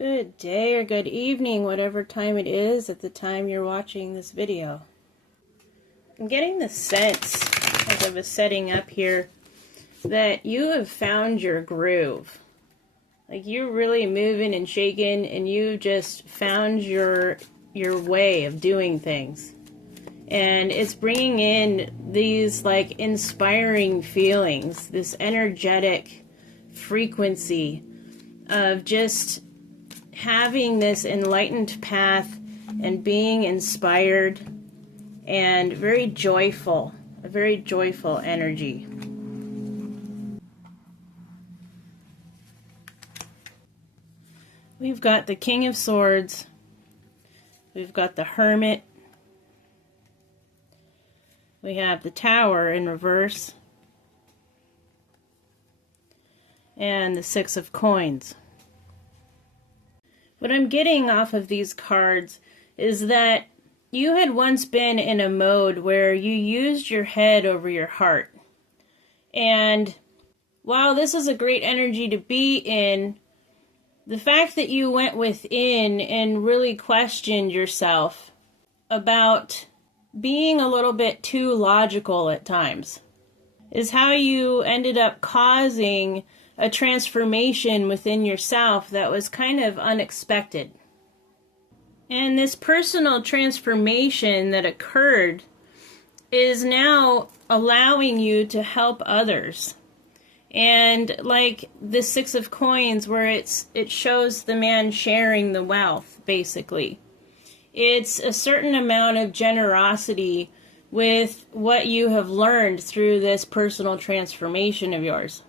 Good day or good evening, whatever time it is at the time you're watching this video. I'm getting the sense, as I was setting up here, that you have found your groove. Like you're really moving and shaking, and you just found your way of doing things. And it's bringing in these like inspiring feelings, this energetic frequency of just having this enlightened path and being inspired and very joyful, a very joyful energy. We've got the King of Swords, we've got the Hermit, we have the Tower in reverse, and the Six of Coins. What I'm getting off of these cards is that you had once been in a mode where you used your head over your heart. And while this is a great energy to be in, the fact that you went within and really questioned yourself about being a little bit too logical at times is how you ended up causing a transformation within yourself that was kind of unexpected. And this personal transformation that occurred is now allowing you to help others. And like the Six of Coins, where it shows the man sharing the wealth, basically. It's a certain amount of generosity with what you have learned through this personal transformation of yours.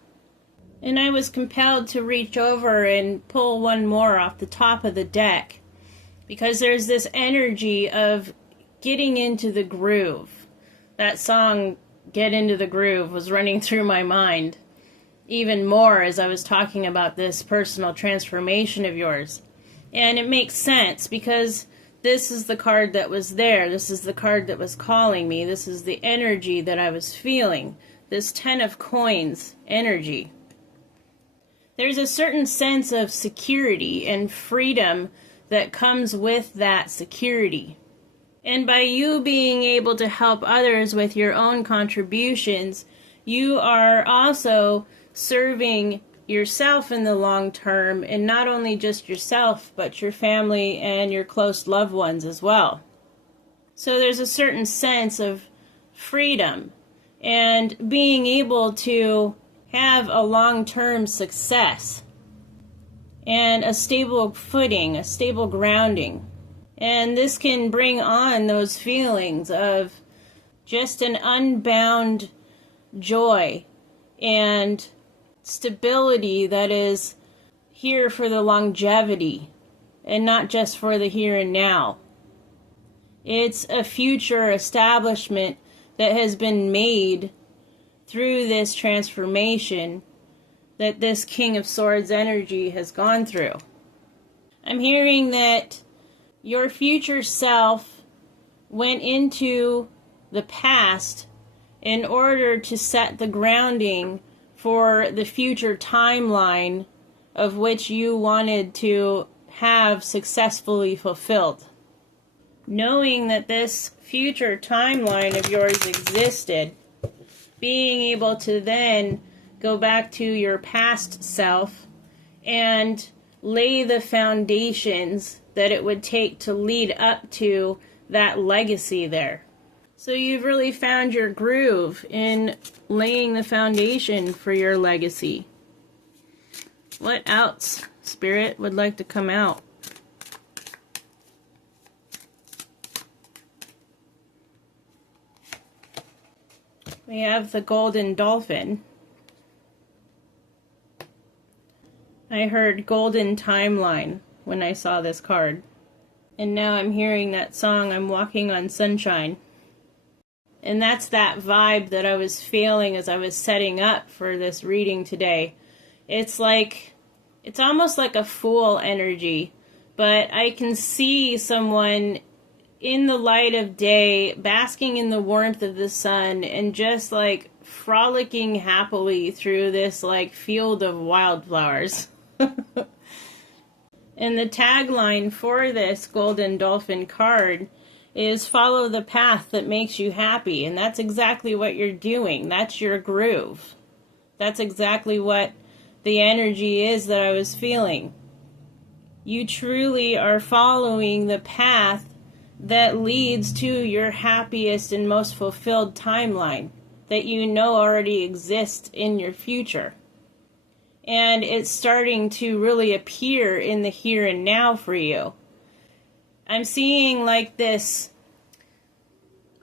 And I was compelled to reach over and pull one more off the top of the deck, because there's this energy of getting into the groove. That song, Get Into the Groove, was running through my mind even more as I was talking about this personal transformation of yours. And it makes sense, because this is the card that was there. This is the card that was calling me. This is the energy that I was feeling. This Ten of Coins energy. There's a certain sense of security and freedom that comes with that security. And by you being able to help others with your own contributions, you are also serving yourself in the long term, and not only just yourself, but your family and your close loved ones as well. So there's a certain sense of freedom and being able to have a long-term success and a stable footing, a stable grounding. And this can bring on those feelings of just an unbound joy and stability that is here for the longevity and not just for the here and now. It's a future establishment that has been made through this transformation that this King of Swords energy has gone through. I'm hearing that your future self went into the past in order to set the grounding for the future timeline of which you wanted to have successfully fulfilled. Knowing that this future timeline of yours existed, being able to then go back to your past self and lay the foundations that it would take to lead up to that legacy there. So you've really found your groove in laying the foundation for your legacy. What else, Spirit, would like to come out? We have the Golden Dolphin. I heard Golden Timeline when I saw this card. And now I'm hearing that song, I'm Walking on Sunshine. And that's that vibe that I was feeling as I was setting up for this reading today. It's almost like a Fool energy, but I can see someone in the light of day, basking in the warmth of the sun, and just like frolicking happily through this like field of wildflowers. And the tagline for this Golden Dolphin card is follow the path that makes you happy. And that's exactly what you're doing. That's your groove. That's exactly what the energy is that I was feeling. You truly are following the path that leads to your happiest and most fulfilled timeline that you know already exists in your future. And it's starting to really appear in the here and now for you. I'm seeing like this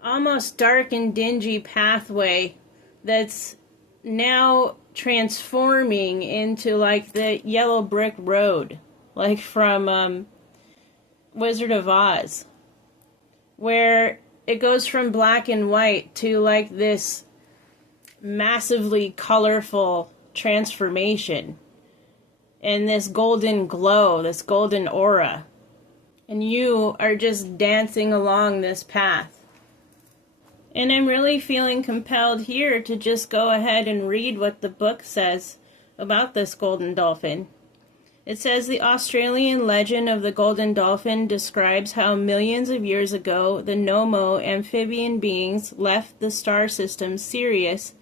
almost dark and dingy pathway that's now transforming into like the yellow brick road, like from Wizard of Oz, where it goes from black and white to like this massively colorful transformation and this golden glow, this golden aura. And you are just dancing along this path. And I'm really feeling compelled here to just go ahead and read what the book says about this golden dolphin. It says the Australian legend of the golden dolphin describes how millions of years ago the Nomo amphibian beings left the star system Sirius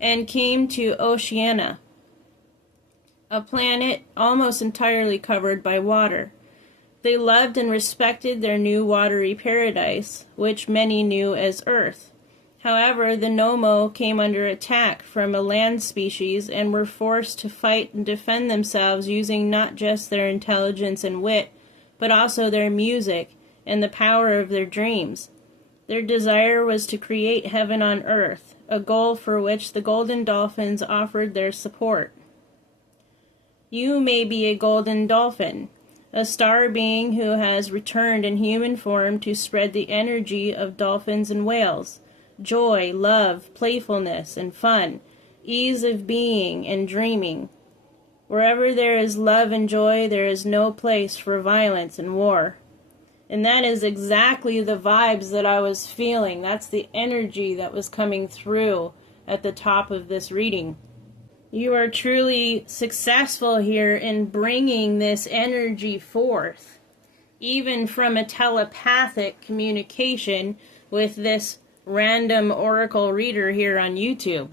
and came to Oceania, a planet almost entirely covered by water. They loved and respected their new watery paradise, which many knew as Earth. However, the Nomo came under attack from a land species and were forced to fight and defend themselves using not just their intelligence and wit, but also their music and the power of their dreams. Their desire was to create heaven on earth, a goal for which the golden dolphins offered their support. You may be a golden dolphin, a star being who has returned in human form to spread the energy of dolphins and whales. Joy, love, playfulness, and fun, ease of being and dreaming. Wherever there is love and joy, there is no place for violence and war. And that is exactly the vibes that I was feeling. That's the energy that was coming through at the top of this reading. You are truly successful here in bringing this energy forth, even from a telepathic communication with this random oracle reader here on YouTube.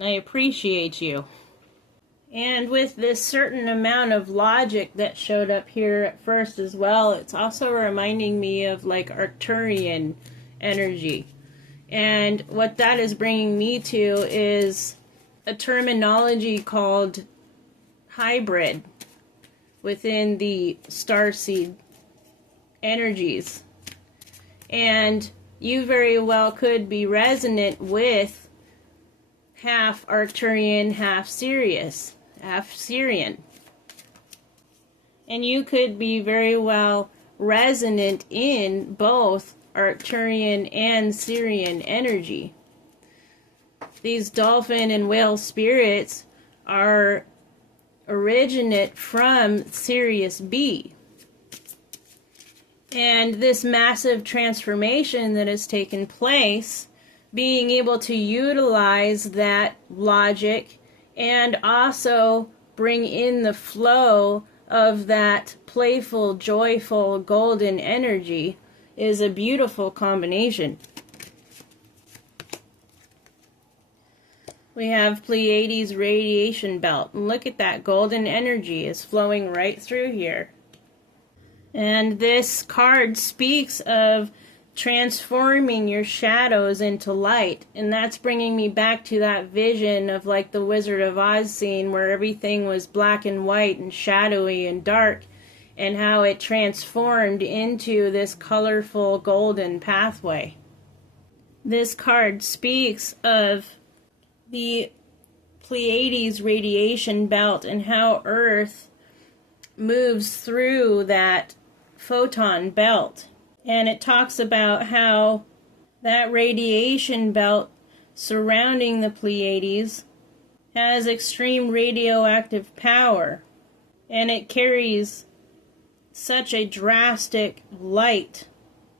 I appreciate you. And with this certain amount of logic that showed up here at first as well, it's also reminding me of like Arcturian energy. And what that is bringing me to is a terminology called hybrid within the starseed energies. And you very well could be resonant with half Arcturian, half Sirius, half Syrian. And you could be very well resonant in both Arcturian and Syrian energy. These dolphin and whale spirits are originate from Sirius B. And this massive transformation that has taken place, being able to utilize that logic and also bring in the flow of that playful, joyful, golden energy is a beautiful combination. We have Pleiades radiation belt. And look at that, golden energy is flowing right through here. And this card speaks of transforming your shadows into light. And that's bringing me back to that vision of like the Wizard of Oz scene where everything was black and white and shadowy and dark, and how it transformed into this colorful golden pathway. This card speaks of the Pleiades radiation belt and how Earth moves through that photon belt. And it talks about how that radiation belt surrounding the Pleiades has extreme radioactive power, and it carries such a drastic light,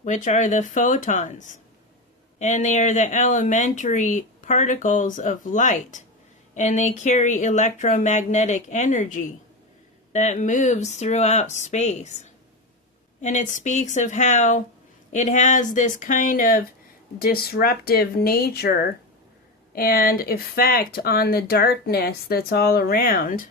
which are the photons, and they are the elementary particles of light, and they carry electromagnetic energy that moves throughout space. And it speaks of how it has this kind of disruptive nature and effect on the darkness that's all around.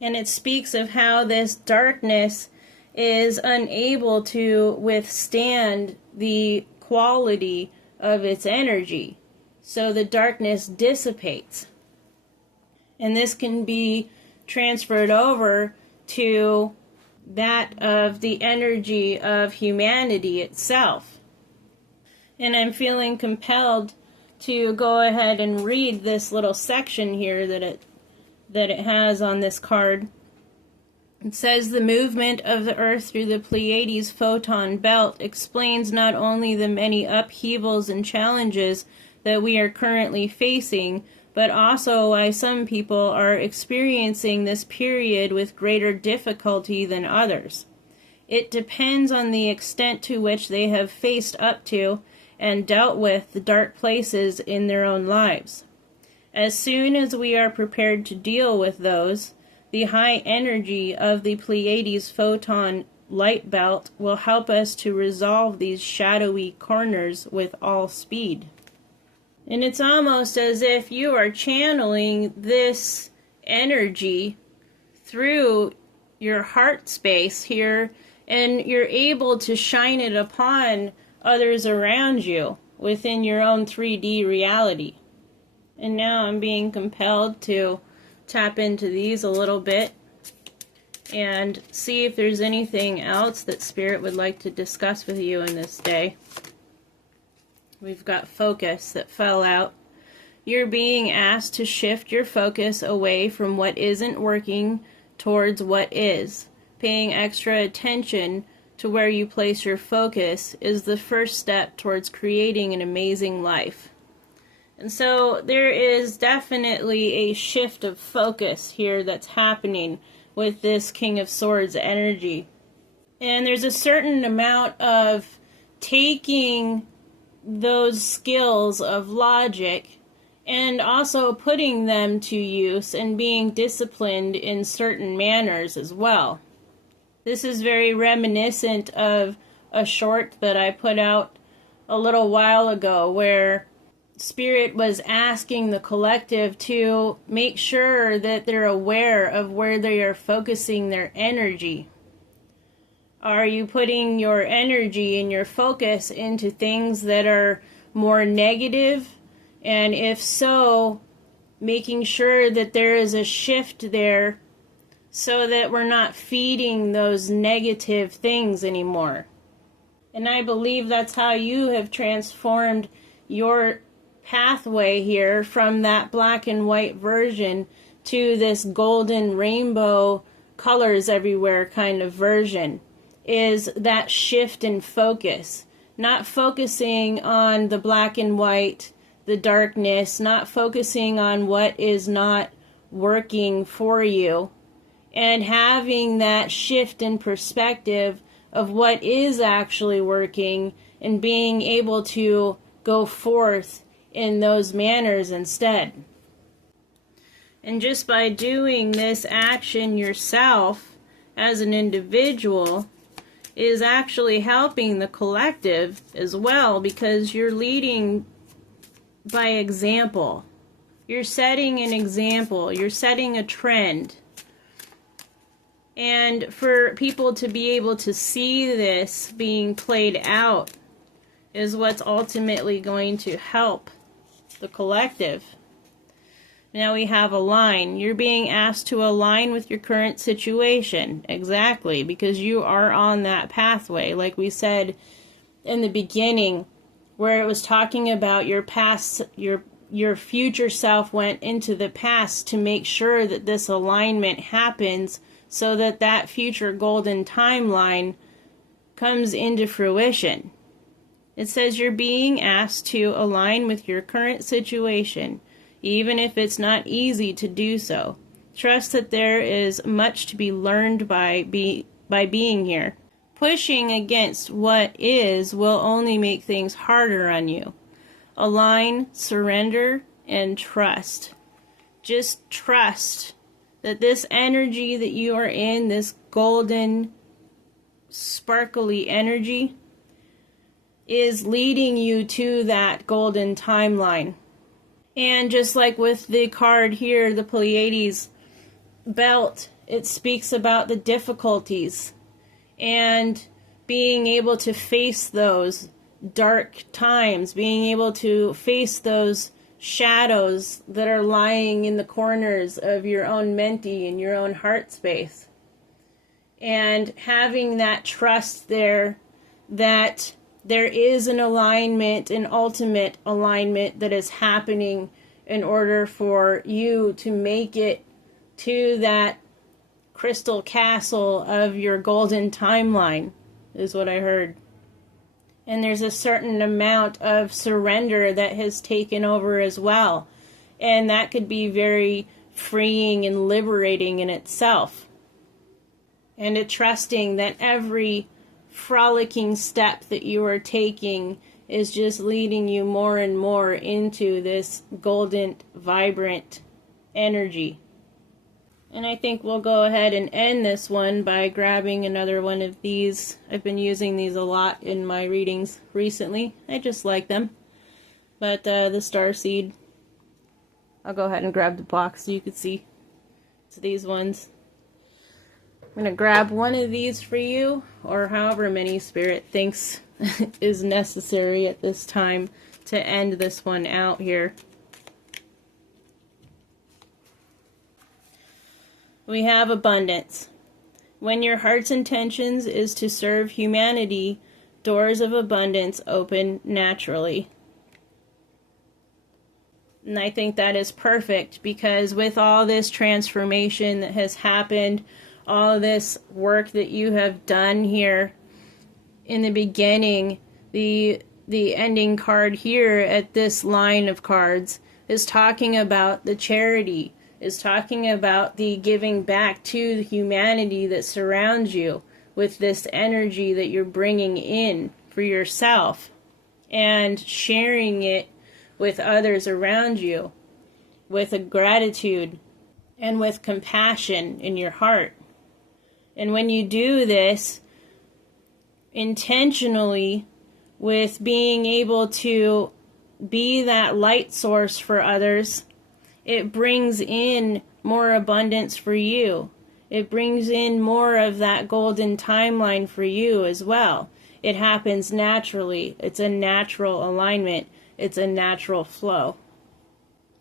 And it speaks of how this darkness is unable to withstand the quality of its energy. So the darkness dissipates. And this can be transferred over to that of the energy of humanity itself. And I'm feeling compelled to go ahead and read this little section here that it has on this card. It says, the movement of the Earth through the Pleiades photon belt explains not only the many upheavals and challenges that we are currently facing, but also why some people are experiencing this period with greater difficulty than others. It depends on the extent to which they have faced up to and dealt with the dark places in their own lives. As soon as we are prepared to deal with those, the high energy of the Pleiades photon light belt will help us to resolve these shadowy corners with all speed. And it's almost as if you are channeling this energy through your heart space here, and you're able to shine it upon others around you within your own 3D reality. And now I'm being compelled to tap into these a little bit and see if there's anything else that Spirit would like to discuss with you in this day. We've got focus that fell out. You're being asked to shift your focus away from what isn't working towards what is. Paying extra attention to where you place your focus is the first step towards creating an amazing life. And so there is definitely a shift of focus here that's happening with this King of Swords energy. And there's a certain amount of taking those skills of logic and also putting them to use and being disciplined in certain manners as well. This is very reminiscent of a short that I put out a little while ago where Spirit was asking the collective to make sure that they're aware of where they are focusing their energy. Are you putting your energy and your focus into things that are more negative? And if so, making sure that there is a shift there so that we're not feeding those negative things anymore. And I believe that's how you have transformed your pathway here from that black and white version to this golden rainbow colors everywhere kind of version. Is that shift in focus. Not focusing on the black and white, the darkness, not focusing on what is not working for you, and having that shift in perspective of what is actually working and being able to go forth in those manners instead. And just by doing this action yourself as an individual is actually helping the collective as well, because you're leading by example. You're setting an example. You're setting a trend. And for people to be able to see this being played out is what's ultimately going to help the collective. Now we have align. You're being asked to align with your current situation. Exactly, because you are on that pathway. Like we said in the beginning, where it was talking about your past, your future self went into the past to make sure that this alignment happens so that that future golden timeline comes into fruition. It says you're being asked to align with your current situation, even if it's not easy to do so. Trust that there is much to be learned by being here. Pushing against what is will only make things harder on you. Align, surrender, and trust. Just trust that this energy that you are in, this golden, sparkly energy, is leading you to that golden timeline. And just like with the card here, the Pleiades belt, it speaks about the difficulties and being able to face those dark times, being able to face those shadows that are lying in the corners of your own menti and your own heart space. And having that trust there that there is an alignment, an ultimate alignment that is happening in order for you to make it to that crystal castle of your golden timeline, is what I heard. And there's a certain amount of surrender that has taken over as well. And that could be very freeing and liberating in itself. And a trusting that every frolicking step that you are taking is just leading you more and more into this golden, vibrant energy. And I think we'll go ahead and end this one by grabbing another one of these. I've been using these a lot in my readings recently. I just like them. But the starseed, I'll go ahead and grab the box so you can see. It's these ones. I'm going to grab one of these for you, or however many Spirit thinks is necessary at this time to end this one out here. We have abundance. When your heart's intentions is to serve humanity, doors of abundance open naturally. And I think that is perfect, because with all this transformation that has happened, all this work that you have done here in the beginning, the ending card here at this line of cards is talking about the charity, is talking about the giving back to the humanity that surrounds you with this energy that you're bringing in for yourself and sharing it with others around you with a gratitude and with compassion in your heart. And when you do this intentionally, with being able to be that light source for others, it brings in more abundance for you. It brings in more of that golden timeline for you as well. It happens naturally. It's a natural alignment. It's a natural flow.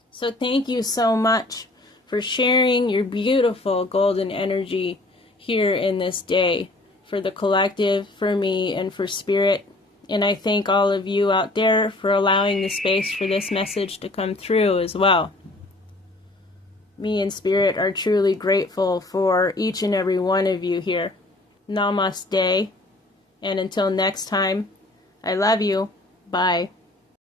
So thank you so much for sharing your beautiful golden energy here in this day, for the collective, for me, and for Spirit. And I thank all of you out there for allowing the space for this message to come through as well. Me and Spirit are truly grateful for each and every one of you here. Namaste. And until next time, I love you. Bye.